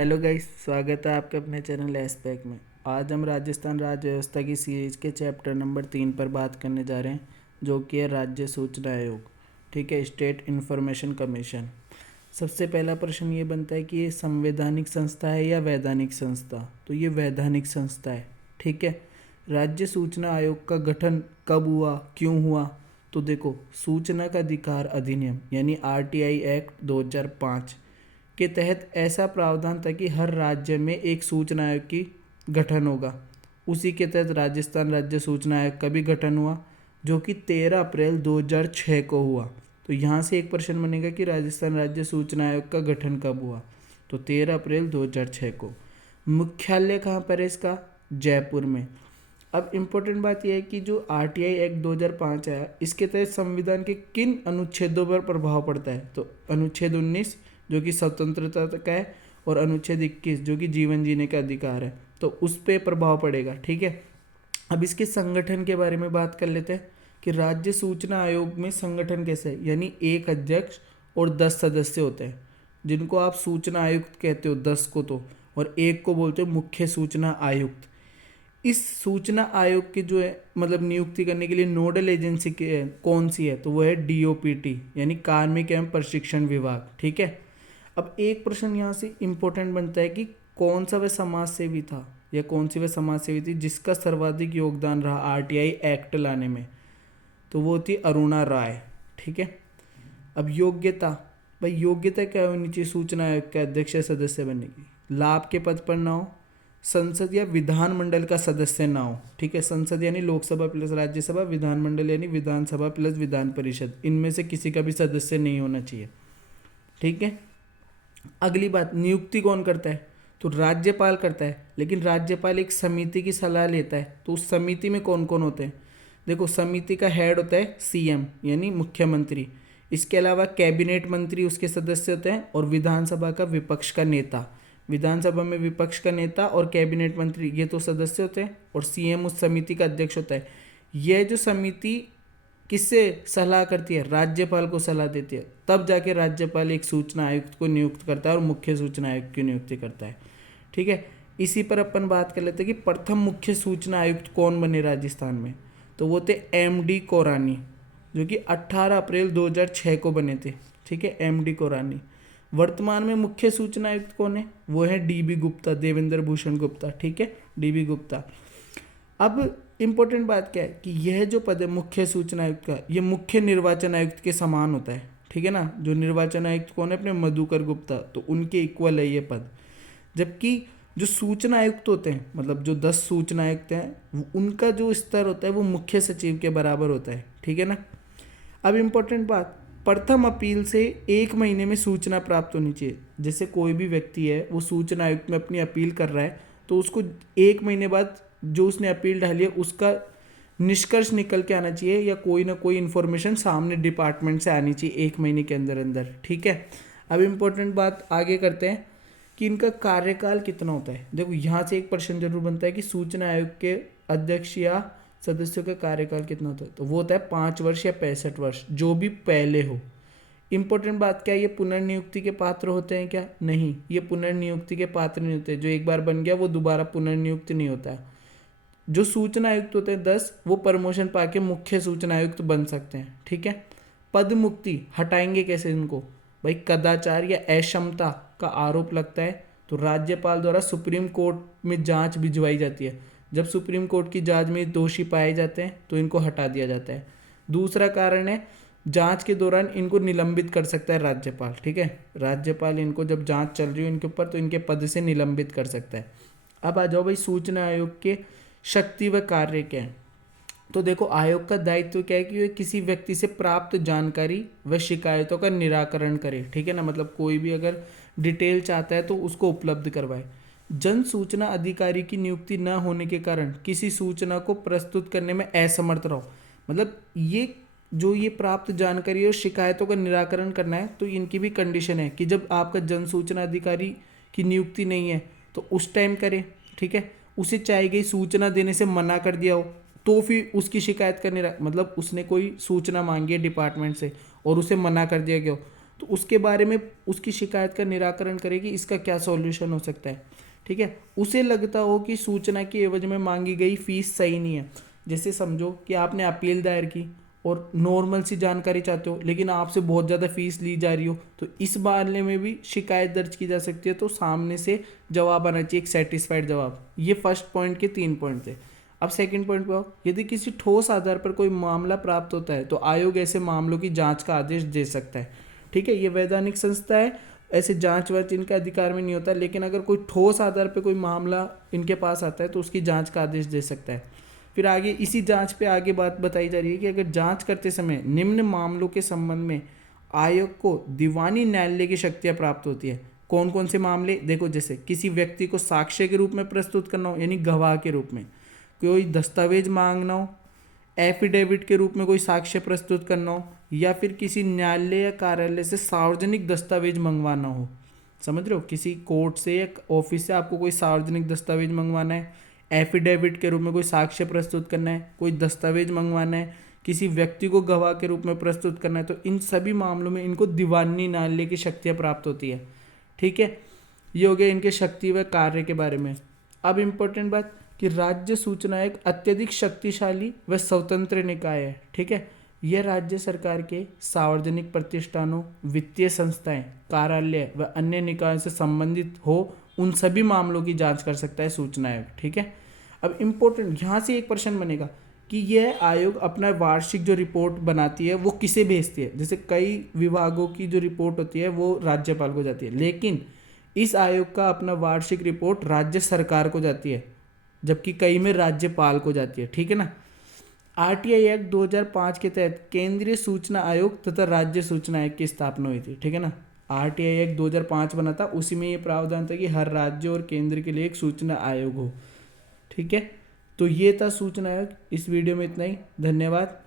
Hello guys, स्वागत है आपके अपने चैनल एस्पेक में। आज हम राजस्थान राज्य व्यवस्था की सीरीज के चैप्टर नंबर 3 पर बात करने जा रहे हैं, जो कि है राज्य सूचना आयोग। ठीक है, स्टेट इन्फॉर्मेशन कमीशन। सबसे पहला प्रश्न ये बनता है कि ये संवैधानिक संस्था है या वैधानिक संस्था। तो ये वैधानिक संस्था है। ठीक है, राज्य सूचना आयोग का गठन कब हुआ, क्यों हुआ? तो देखो, सूचना का अधिकार अधिनियम यानी आरटीआई एक्ट 2005 के तहत ऐसा प्रावधान था कि हर राज्य में एक सूचना आयोग की गठन होगा। उसी के तहत राजस्थान राज्य सूचना आयोग का भी गठन हुआ, जो कि 13 अप्रैल 2006 को हुआ। तो यहाँ से एक प्रश्न बनेगा कि राजस्थान राज्य सूचना आयोग का गठन कब हुआ। तो 13 अप्रैल 2006 को। मुख्यालय कहाँ पर है इसका? जयपुर में। अब इम्पोर्टेंट बात यह है कि जो आरटीआई एक्ट 2005 है, इसके तहत संविधान के किन अनुच्छेदों पर प्रभाव पड़ता है? तो अनुच्छेद 19 जो कि स्वतंत्रता का है, और अनुच्छेद 21 जो कि जीवन जीने का अधिकार है, तो उस पर प्रभाव पड़ेगा। ठीक है, अब इसके संगठन के बारे में बात कर लेते हैं कि राज्य सूचना आयोग में संगठन कैसे है। यानी एक अध्यक्ष और 10 सदस्य होते हैं, जिनको आप सूचना आयुक्त कहते हो 10 को, तो और एक को बोलते हो मुख्य सूचना आयुक्त। इस सूचना आयोग की जो है मतलब नियुक्ति करने के लिए नोडल एजेंसी कौन सी है? तो वो है डीओपीटी यानी कार्मिक एवं प्रशिक्षण विभाग। ठीक है, अब एक प्रश्न यहाँ से इम्पोर्टेंट बनता है कि कौन सा वह समाज सेवी था या कौन सी वह समाज सेवी थी जिसका सर्वाधिक योगदान रहा आरटीआई एक्ट लाने में? तो वो थी अरुणा राय। ठीक है, अब योग्यता, भाई योग्यता क्या होनी चाहिए सूचना आयोग के अध्यक्ष या सदस्य बनने की? लाभ के पद पर ना हो, संसद या विधानमंडल का सदस्य ना हो। ठीक है, संसद यानी लोकसभा प्लस राज्यसभा, विधानमंडल यानी विधानसभा प्लस विधान परिषद, इनमें से किसी का भी सदस्य नहीं होना चाहिए। ठीक है, अगली बात, नियुक्ति कौन करता है? तो राज्यपाल करता है, लेकिन राज्यपाल एक समिति की सलाह लेता है। तो उस समिति में कौन कौन होते हैं? देखो, समिति का हेड होता है सीएम यानी मुख्यमंत्री। इसके अलावा कैबिनेट मंत्री उसके सदस्य होते हैं, और विधानसभा का विपक्ष का नेता। विधानसभा में विपक्ष का नेता और कैबिनेट मंत्री ये तो सदस्य होते हैं, और सीएम उस समिति का अध्यक्ष होता है। यह जो समिति किससे सलाह करती है? राज्यपाल को सलाह देती है। तब जाके राज्यपाल एक सूचना आयुक्त को नियुक्त करता है और मुख्य सूचना आयुक्त की नियुक्ति करता है। ठीक है, इसी पर अपन बात कर लेते हैं कि प्रथम मुख्य सूचना आयुक्त कौन बने राजस्थान में? तो वो थे एमडी कोरानी, जो कि 18 अप्रैल 2006 को बने थे। ठीक है, एमडी कोरानी। वर्तमान में मुख्य सूचना आयुक्त कौन है? वो है डीबी गुप्ता, देवेंद्र भूषण गुप्ता। ठीक है, डीबी गुप्ता। अब इम्पोर्टेंट बात क्या है कि यह जो पद है मुख्य सूचना आयुक्त का, ये मुख्य निर्वाचन आयुक्त के समान होता है। ठीक है ना, जो निर्वाचन आयुक्त कौन है अपने मधुकर गुप्ता, तो उनके इक्वल है ये पद। जबकि जो सूचना आयुक्त होते हैं, मतलब जो 10 सूचना आयुक्त हैं, उनका जो स्तर होता है वो मुख्य सचिव के बराबर होता है। ठीक है ना। अब इम्पोर्टेंट बात, प्रथम अपील से 1 महीने में सूचना प्राप्त होनी चाहिए। जैसे कोई भी व्यक्ति है वो सूचना आयुक्त में अपनी अपील कर रहा है, तो उसको 1 महीने बाद जो उसने अपील डाली है उसका निष्कर्ष निकल के आना चाहिए, या कोई ना कोई इन्फॉर्मेशन सामने डिपार्टमेंट से आनी चाहिए 1 महीने के अंदर अंदर। ठीक है, अब इम्पोर्टेंट बात आगे करते हैं कि इनका कार्यकाल कितना होता है। देखो, यहाँ से एक प्रश्न जरूर बनता है कि सूचना आयोग के अध्यक्ष या सदस्यों का कार्यकाल कितना होता है? तो वो होता है 5 वर्ष या 65 वर्ष, जो भी पहले हो। इंपॉर्टेंट बात क्या है, ये पुनर्नियुक्ति के पात्र होते हैं क्या? नहीं, ये पुनर्नियुक्ति के पात्र नहीं होते। जो एक बार बन गया वो दोबारा पुनर्नियुक्त नहीं होता है। जो सूचना आयुक्त होते हैं 10, वो प्रमोशन पाके मुख्य सूचना आयुक्त बन सकते हैं। ठीक है, पद मुक्ति हटाएंगे कैसे इनको? भाई कदाचार या अक्षमता का आरोप लगता है तो राज्यपाल द्वारा सुप्रीम कोर्ट में जांच भिजवाई जाती है। जब सुप्रीम कोर्ट की जांच में दोषी पाए जाते हैं तो इनको हटा दिया जाता है। दूसरा कारण है, जांच के दौरान इनको निलंबित कर सकता है राज्यपाल। ठीक है, राज्यपाल इनको जब जांच चल रही हो इनके ऊपर, तो इनके पद से निलंबित कर सकता है। अब आ जाओ भाई, सूचना आयोग के शक्ति व कार्य क्या है? तो देखो, आयोग का दायित्व क्या है कि वह किसी व्यक्ति से प्राप्त जानकारी व शिकायतों का निराकरण करे। ठीक है ना, मतलब कोई भी अगर डिटेल चाहता है तो उसको उपलब्ध करवाए। जन सूचना अधिकारी की नियुक्ति न होने के कारण किसी सूचना को प्रस्तुत करने में असमर्थ रहो, मतलब ये प्राप्त जानकारी और शिकायतों का निराकरण करना है, तो इनकी भी कंडीशन है कि जब आपका जन सूचना अधिकारी की नियुक्ति नहीं है तो उस टाइम करें। ठीक है, उसे चाही गई सूचना देने से मना कर दिया हो तो फिर उसकी शिकायत करने, मतलब उसने कोई सूचना मांगी है डिपार्टमेंट से और उसे मना कर दिया गया हो, तो उसके बारे में उसकी शिकायत का निराकरण करे कि इसका क्या सॉल्यूशन हो सकता है। ठीक है, उसे लगता हो कि सूचना की एवज में मांगी गई फीस सही नहीं है। जैसे समझो कि आपने अपील दायर की और नॉर्मल सी जानकारी चाहते हो लेकिन आपसे बहुत ज़्यादा फीस ली जा रही हो, तो इस मामले में भी शिकायत दर्ज की जा सकती है। तो सामने से जवाब आना चाहिए, एक सेटिस्फाइड जवाब। ये फर्स्ट पॉइंट के 3 पॉइंट थे। अब सेकंड पॉइंट पे आओ, यदि किसी ठोस आधार पर कोई मामला प्राप्त होता है तो आयोग ऐसे मामलों की जांच का आदेश दे सकता है। ठीक है, ये वैधानिक संस्था है, ऐसे जांच वाच इनके अधिकार में नहीं होता, लेकिन अगर कोई ठोस आधार पर कोई मामला इनके पास आता है तो उसकी जांच का आदेश दे सकता है। फिर आगे इसी जांच पे आगे बात बताई जा रही है कि अगर जांच करते समय निम्न मामलों के संबंध में आयोग को दीवानी न्यायालय की शक्तियां प्राप्त होती है। कौन कौन से मामले देखो, जैसे किसी व्यक्ति को साक्ष्य के रूप में प्रस्तुत करना हो यानी गवाह के रूप में, कोई दस्तावेज मांगना हो, एफिडेविट के रूप में कोई साक्ष्य प्रस्तुत करना हो, या फिर किसी न्यायालय या कार्यालय से सार्वजनिक दस्तावेज मंगवाना हो। समझ रहे हो, किसी कोर्ट से या ऑफिस से आपको कोई सार्वजनिक दस्तावेज मंगवाना है, एफिडेविट के रूप में कोई साक्ष्य प्रस्तुत करना है, कोई दस्तावेज मंगवाना है, किसी व्यक्ति को गवाह के रूप में प्रस्तुत करना है, तो इन सभी मामलों में इनको दीवानी न्यायालय की शक्तियाँ प्राप्त होती है। ठीक है, ये हो गया इनके शक्ति व कार्य के बारे में। अब इम्पोर्टेंट बात कि राज्य सूचना आयोग अत्यधिक शक्तिशाली व स्वतंत्र निकाय है। ठीक है, यह राज्य सरकार के सार्वजनिक प्रतिष्ठानों, वित्तीय संस्थाएं, कार्यालय व अन्य निकायों से संबंधित हो उन सभी मामलों की जांच कर सकता है सूचना आयोग। ठीक है, अब इम्पोर्टेंट यहाँ से एक प्रश्न बनेगा कि यह आयोग अपना वार्षिक जो रिपोर्ट बनाती है वो किसे भेजती है। जैसे कई विभागों की जो रिपोर्ट होती है वो राज्यपाल को जाती है, लेकिन इस आयोग का अपना वार्षिक रिपोर्ट राज्य सरकार को जाती है, जबकि कई में राज्यपाल को जाती है। ठीक है ना। आरटीआई एक्ट 2005 के तहत केंद्रीय सूचना आयोग तथा राज्य सूचना आयोग की स्थापना हुई थी। ठीक है ना, आरटीआई एक्ट 2005 बना था, उसी में ये प्रावधान था कि हर राज्य और केंद्र के लिए एक सूचना आयोग हो। ठीक है, तो ये था सूचना आयोग। इस वीडियो में इतना ही, धन्यवाद।